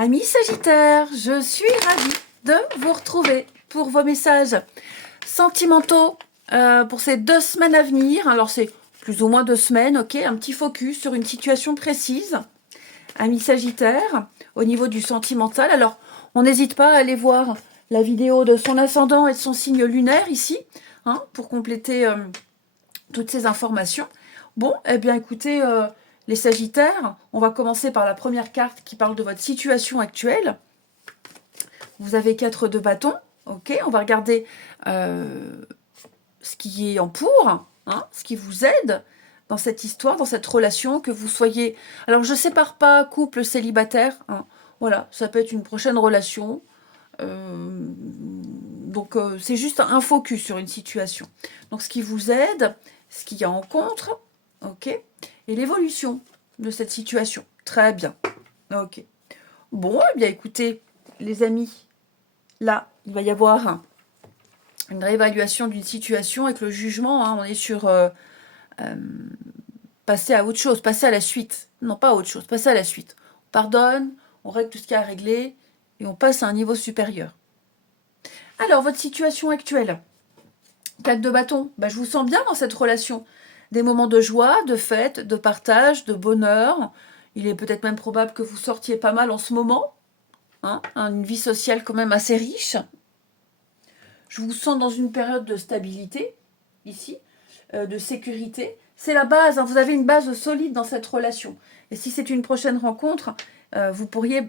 Amis Sagittaires, je suis ravie de vous retrouver pour vos messages sentimentaux pour ces 2 semaines à venir. Alors c'est plus ou moins 2 semaines, ok, un petit focus sur une situation précise. Amis Sagittaires, au niveau du sentimental, alors on n'hésite pas à aller voir la vidéo de son ascendant et de son signe lunaire ici, hein, pour compléter toutes ces informations. Bon, eh bien écoutez, les Sagittaires, on va commencer par la première carte qui parle de votre situation actuelle. Vous avez 4 de bâton, ok. On va regarder ce qui est en pour, hein, ce qui vous aide dans cette histoire, dans cette relation, que vous soyez... Alors, je ne sépare pas couple célibataire, hein. Voilà, ça peut être une prochaine relation. Donc, c'est juste un focus sur une situation. Donc, ce qui vous aide, ce qu'il y a en contre, ok, et l'évolution de cette situation. Très bien, ok. Bon, eh bien, écoutez, les amis, là, il va y avoir une réévaluation d'une situation avec le jugement, hein. On est sur passer à autre chose, passer à la suite. Non, pas à autre chose, passer à la suite. On pardonne, on règle tout ce qu'il y a à régler et on passe à un niveau supérieur. Alors, votre situation actuelle, 4 de bâton, je vous sens bien dans cette relation. Des moments de joie, de fête, de partage, de bonheur. Il est peut-être même probable que vous sortiez pas mal en ce moment. Hein, une vie sociale quand même assez riche. Je vous sens dans une période de stabilité, ici, de sécurité. C'est la base, hein, vous avez une base solide dans cette relation. Et si c'est une prochaine rencontre, vous pourriez,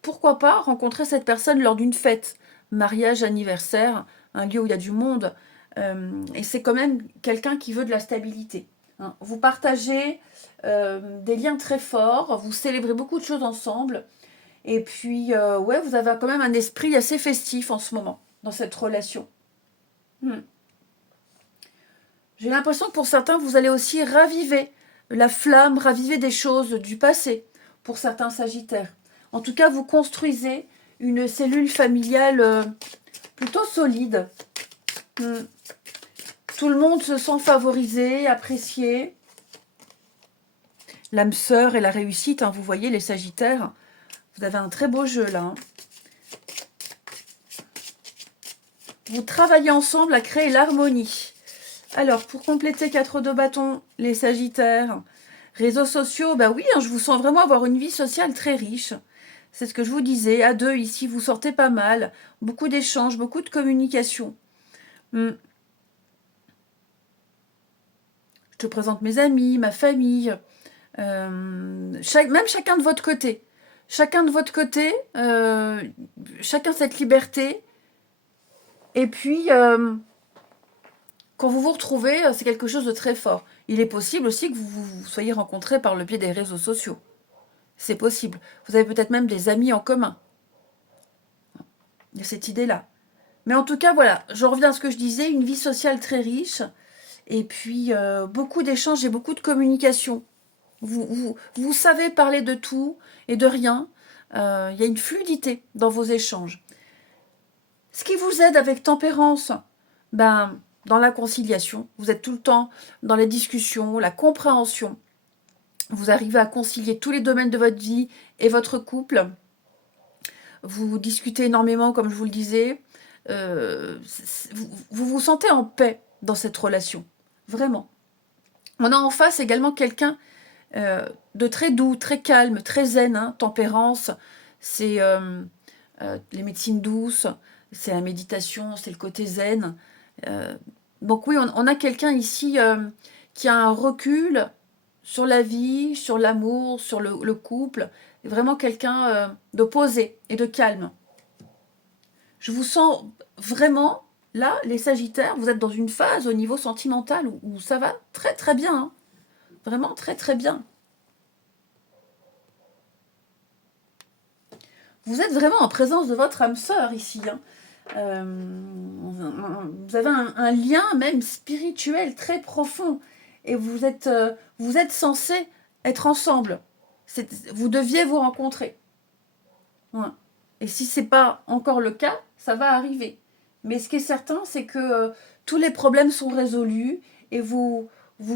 pourquoi pas, rencontrer cette personne lors d'une fête, mariage, anniversaire, un lieu où il y a du monde. Et c'est quand même quelqu'un qui veut de la stabilité. Hein. Vous partagez des liens très forts, vous célébrez beaucoup de choses ensemble. Et puis, ouais, vous avez quand même un esprit assez festif en ce moment, dans cette relation. J'ai l'impression que pour certains, vous allez aussi raviver la flamme, raviver des choses du passé, pour certains Sagittaires. En tout cas, vous construisez une cellule familiale plutôt solide. Tout le monde se sent favorisé, apprécié. L'âme sœur et la réussite, hein, vous voyez, les Sagittaires, vous avez un très beau jeu là. Hein. Vous travaillez ensemble à créer l'harmonie. Alors, pour compléter 4 de bâton, les Sagittaires, réseaux sociaux, oui, hein, je vous sens vraiment avoir une vie sociale très riche. C'est ce que je vous disais. À 2, ici, vous sortez pas mal. Beaucoup d'échanges, beaucoup de communication. Je te présente mes amis, ma famille. Même chacun de votre côté. Chacun de votre côté. Chacun cette liberté. Et puis... quand vous vous retrouvez, c'est quelque chose de très fort. Il est possible aussi que vous vous soyez rencontrés par le biais des réseaux sociaux. C'est possible. Vous avez peut-être même des amis en commun. Il y a cette idée-là. Mais en tout cas, voilà, je reviens à ce que je disais, une vie sociale très riche, et puis beaucoup d'échanges et beaucoup de communication. Vous savez parler de tout et de rien. Il y a une fluidité dans vos échanges. Ce qui vous aide avec tempérance, dans la conciliation, vous êtes tout le temps dans les discussions, la compréhension. Vous arrivez à concilier tous les domaines de votre vie et votre couple. Vous discutez énormément, comme je vous le disais. Vous vous sentez en paix dans cette relation. Vraiment. On a en face également quelqu'un de très doux, très calme, très zen. Hein, tempérance, c'est les médecines douces, c'est la méditation, c'est le côté zen. Donc oui, on a quelqu'un ici qui a un recul sur la vie, sur l'amour, sur le couple. Vraiment quelqu'un de posé et de calme. Je vous sens vraiment, là, les Sagittaires, vous êtes dans une phase au niveau sentimental où ça va très très bien. Hein. Vraiment très très bien. Vous êtes vraiment en présence de votre âme sœur ici. Hein. Vous avez un lien même spirituel très profond et vous êtes censés être ensemble. Vous deviez vous rencontrer. Ouais. Et si ce n'est pas encore le cas, ça va arriver. Mais ce qui est certain, c'est que tous les problèmes sont résolus et vous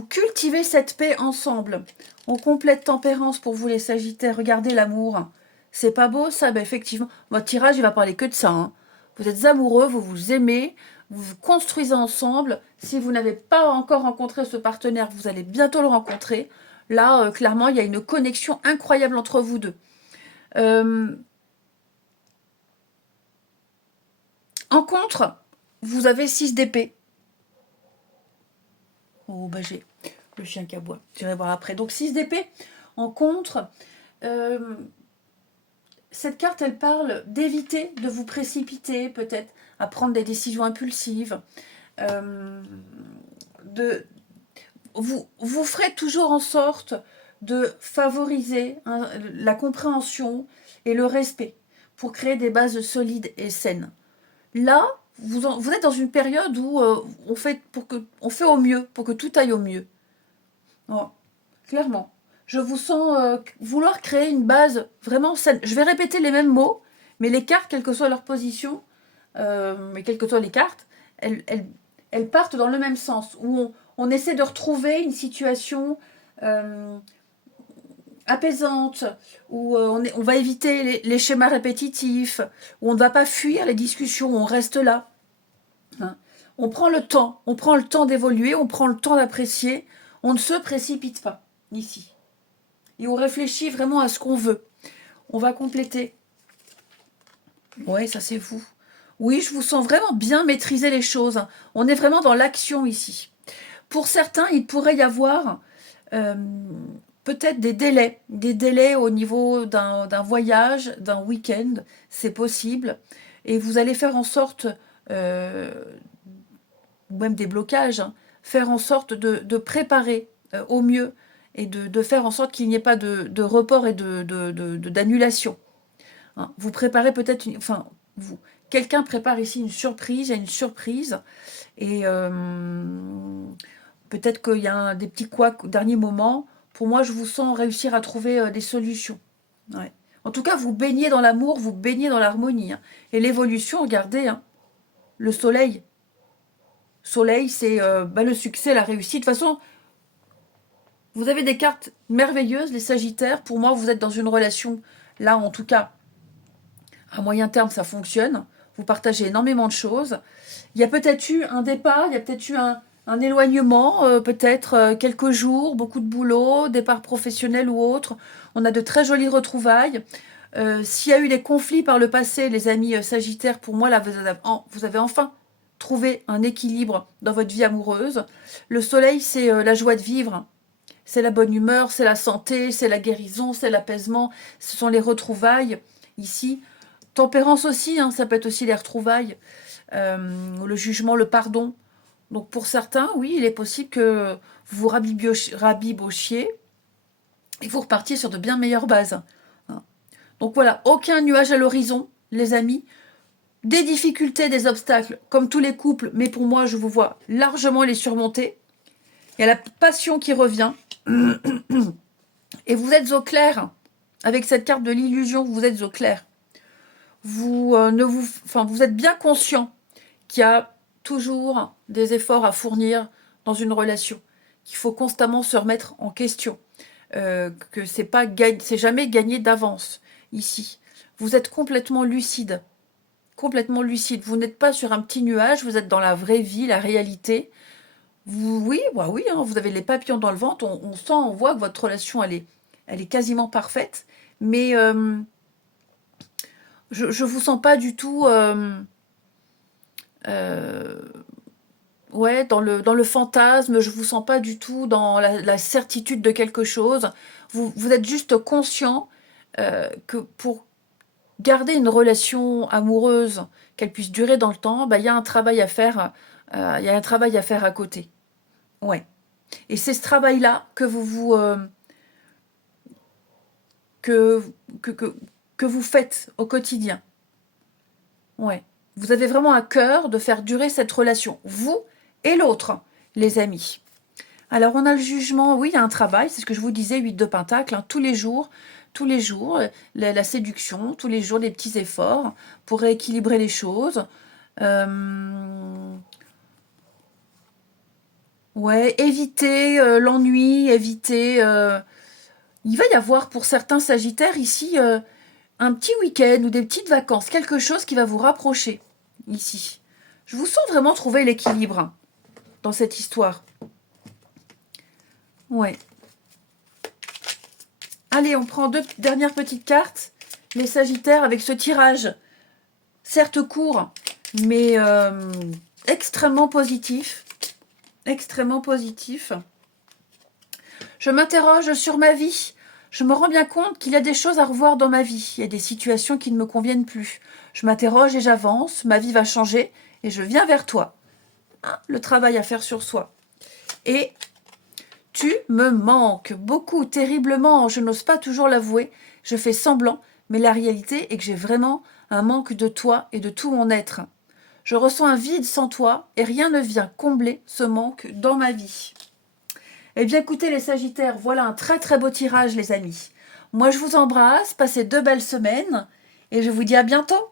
cultivez cette paix ensemble. On complète tempérance pour vous les Sagittaires. Regardez l'amour. C'est pas beau ça? Ben effectivement, votre tirage il va parler que de ça, hein. Vous êtes amoureux, vous vous aimez, vous vous construisez ensemble. Si vous n'avez pas encore rencontré ce partenaire, vous allez bientôt le rencontrer. Là, clairement, il y a une connexion incroyable entre vous deux. En contre, vous avez 6 d'épée. Oh, bah j'ai le chien qui aboie. J'irai voir après. Donc 6 d'épée. En contre, cette carte, elle parle d'éviter de vous précipiter, peut-être, à prendre des décisions impulsives. Vous ferez toujours en sorte de favoriser la compréhension et le respect pour créer des bases solides et saines. Là, vous êtes dans une période où on fait au mieux, pour que tout aille au mieux. Oh, clairement. Je vous sens vouloir créer une base vraiment saine. Je vais répéter les mêmes mots, mais les cartes, quelle que soit leur position, mais quelles que soient les cartes, elles partent dans le même sens, où on essaie de retrouver une situation apaisante, où on va éviter les schémas répétitifs, où on ne va pas fuir les discussions, on reste là. Hein. On prend le temps d'évoluer, on prend le temps d'apprécier, on ne se précipite pas ici. Et on réfléchit vraiment à ce qu'on veut. On va compléter. Ouais, ça c'est vous. Oui, je vous sens vraiment bien maîtriser les choses. On est vraiment dans l'action ici. Pour certains, il pourrait y avoir peut-être des délais au niveau d'un voyage, d'un week-end, c'est possible. Et vous allez faire en sorte, ou même des blocages, hein, faire en sorte de préparer au mieux et de faire en sorte qu'il n'y ait pas de report et d'annulation. Hein. Vous préparez peut-être, quelqu'un prépare ici une surprise, il y a une surprise, et peut-être qu'il y a des petits couacs au dernier moment. Pour moi, je vous sens réussir à trouver des solutions. Ouais. En tout cas, vous baignez dans l'amour, vous baignez dans l'harmonie. Hein. Et l'évolution, regardez, hein, le soleil. Soleil, c'est le succès, la réussite. De toute façon, vous avez des cartes merveilleuses, les Sagittaires. Pour moi, vous êtes dans une relation, là en tout cas, à moyen terme, ça fonctionne. Vous partagez énormément de choses. Il y a peut-être eu un départ, il y a peut-être eu un éloignement, peut-être quelques jours, beaucoup de boulot, départ professionnel ou autre. On a de très jolies retrouvailles. S'il y a eu des conflits par le passé, les amis Sagittaires, pour moi, là, vous avez enfin trouvé un équilibre dans votre vie amoureuse. Le soleil, c'est la joie de vivre. C'est la bonne humeur, c'est la santé, c'est la guérison, c'est l'apaisement. Ce sont les retrouvailles ici. Tempérance aussi, hein, ça peut être aussi les retrouvailles. Le jugement, le pardon. Donc pour certains, oui, il est possible que vous vous rabibochiez et vous repartiez sur de bien meilleures bases. Hein. Donc voilà, aucun nuage à l'horizon, les amis. Des difficultés, des obstacles, comme tous les couples, mais pour moi, je vous vois largement les surmonter. Il y a la passion qui revient. Et vous êtes au clair. Avec cette carte de l'illusion, vous êtes au clair. Vous êtes bien conscient qu'il y a toujours des efforts à fournir dans une relation, qu'il faut constamment se remettre en question, que c'est jamais gagné d'avance ici. Vous êtes complètement lucide. Complètement lucide. Vous n'êtes pas sur un petit nuage, vous êtes dans la vraie vie, la réalité. Oui, hein, vous avez les papillons dans le ventre, on sent, on voit que votre relation, elle est quasiment parfaite, mais je ne vous sens pas du tout dans le fantasme, je ne vous sens pas du tout dans la certitude de quelque chose. Vous êtes juste conscient que pour garder une relation amoureuse, qu'elle puisse durer dans le temps, il y a un travail à faire, il y a un travail à faire à côté. Ouais. Et c'est ce travail-là que que vous faites au quotidien. Ouais. Vous avez vraiment à cœur de faire durer cette relation, vous et l'autre, les amis. Alors on a le jugement, oui, il y a un travail, c'est ce que je vous disais, 8 de Pentacle, hein, tous les jours, la séduction, tous les jours, les petits efforts pour rééquilibrer les choses. Ouais, éviter l'ennui, éviter... il va y avoir pour certains Sagittaires ici un petit week-end ou des petites vacances, quelque chose qui va vous rapprocher ici. Je vous sens vraiment trouver l'équilibre dans cette histoire. Ouais. Allez, on prend 2 dernières petites cartes. Les Sagittaires avec ce tirage, certes court, mais extrêmement positif. Extrêmement positif. Je m'interroge sur ma vie. Je me rends bien compte qu'il y a des choses à revoir dans ma vie. Il y a des situations qui ne me conviennent plus. Je m'interroge et j'avance. Ma vie va changer et je viens vers toi. Hein, le travail à faire sur soi. Et tu me manques beaucoup, terriblement. Je n'ose pas toujours l'avouer. Je fais semblant, mais la réalité est que j'ai vraiment un manque de toi et de tout mon être. Je ressens un vide sans toi et rien ne vient combler ce manque dans ma vie. Eh bien écoutez les Sagittaires, voilà un très très beau tirage les amis. Moi je vous embrasse, passez 2 belles semaines et je vous dis à bientôt.